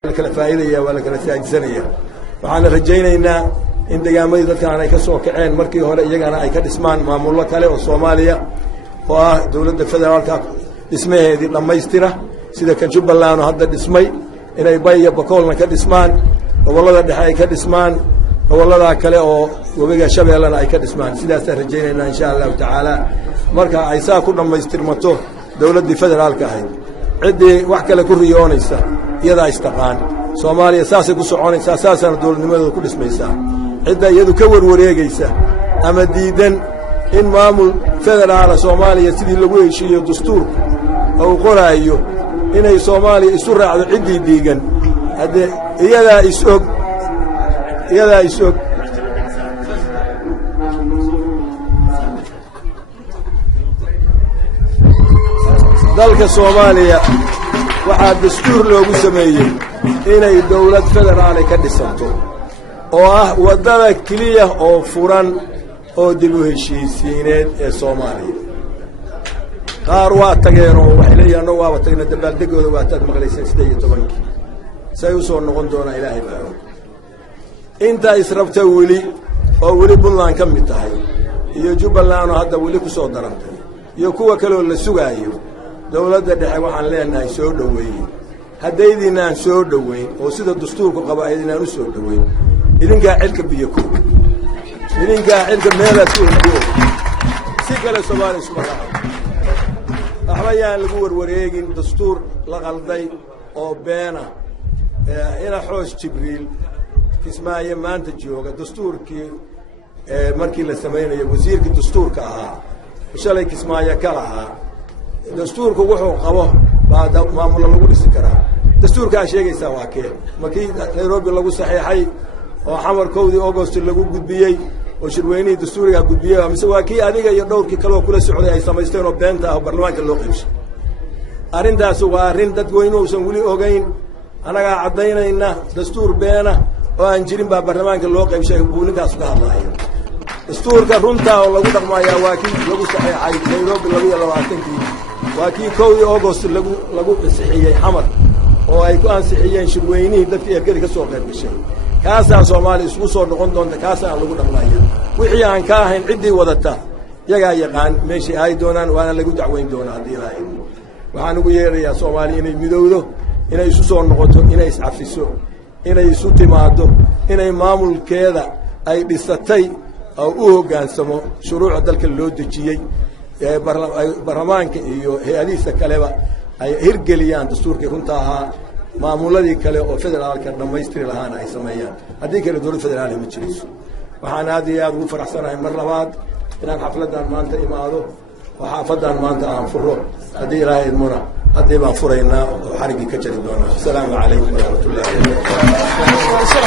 kala faa'iidaya wala kala saajsanaya waxaan rajaynaynaa in deegaamada dadkan ay ka soo kaceen markii hore iyagana ay ka dhismaan maamullo kale oo Soomaaliya oo ah dawladda federaalka dhismaheedii dhamaystira sida ka Jubbaland hadda dhismay inay Bayo Bakoolna ka dhismaan gobolada dhexe ay ka dhismaan gobolada kale oo wabiga Shabeellana ay ka dhismaan sidaas rajaynaynaa insha Allah ta'ala marka ay saa ku dhamaystirmato dawladda federaalka ahayd cidii wax kale ku riyoonaysa iyada istaqaan Soomaaliya saasay ku soconaysaa saasana dawladnimadooda ku dhismaysaa cidda iyadu ka warwareegaysa ama diidan in maamul federaal Soomaaliya sidii lagu heshiiyo dastuurka oo qoraayo inay Soomaaliya isu raacdo cidii diigan hada iyada isog dalka Soomaaliya waxaa dastuur loogu sameeyay inay dawlad federaal ka dhisanto oo ah wadada kaliya oo furan oo dib u heshiisiineed ee Soomaaliya qaar waa tageen oo waxay leeyahay waa tagna dabaaldegooda waa taad maqlaysay 18 say u soo noqon doona Ilaahay baa inta israbta wali Puntland ka mid tahay iyo Jubbaland hadda wali ku soo darantay iyo kuwa kale oo la sugaayo dawladda dhexe waxaan leenahay soo dhaweeyay hadeydinaan soo dhaweyn oo sida dastuurku qaba idinaan u soo dhaweyn idinka cilka biyo ku idinka cilka meela soo si kale Soomaaliya isku raaco waxbayaan lagu warwareegin dastuur la qalday oo beena ila xoos Jibriil kismaayo maanta jooga dastuurkii markii la sameeyay wasiirka dastuurka ahaa shalay kismaayo kala ahaa dastuurku wuxuu qabo baad maamul lagu dhisi karaa dastuurka sheegaysa waa kee markii Nairobi lagu saxiixay oo xamarkoodii August lagu gudbiyay oo shirweynii dastuuriga gudbiyay mise waa kii adiga iyo dhowrkii kale oo kula socday ay sameysteen oo beenta ah baarlamaanka loo qeybshay arintaas waa arin dadweynuhu uusan wali ogeyn anaga cadaynayna dastuur beena oo aan jirin baa baarlamaanka loo qeybshay buulinkaas ka hadlayo dastuurka runta oo lagu dhaqmayaa waa kii lagu saxiixay Nairobi 22 waa kii 1 August lagu saxiixay xamar oo ay ku ansixiyeen shirweynihii dadkii ergada ka soo qayb gashay kaasa Soomaaliya isku soo noqon doonta kaasa lagu dhaqmayaa wixii aan ka ahayn cidii wadata yaga yaqaan meeshii ay doonaan waana lagu dacweyn doonaa hadii la hayno waxaan ugu yeerayaa Soomaaliya inay midowdo inay isu soo noqoto inay iscafiso inay isu timaado inay maamulkeeda ay dhisatay oo u hoggaansamo shuruucda dalka loo dejiyay baarlamaanka iyo hay'adihiisa kaleba ay hirgeliyaan dastuurkii runta ahaa maamuladii kale oo federaalka dhamaystiri lahaana ay sameeyaan haddii kale dawlad federaal ma jirayso waxaan aad ugu faraxsanahay mar labaad inaan xafladan maanta imaado oo xaafadan maanta aan furo haddii Ilaahay idmuna haddii baan furaynaa oo xarigii ka jari doonaa assalaamu calaykum wa rahmatullaahi wa barakaatuh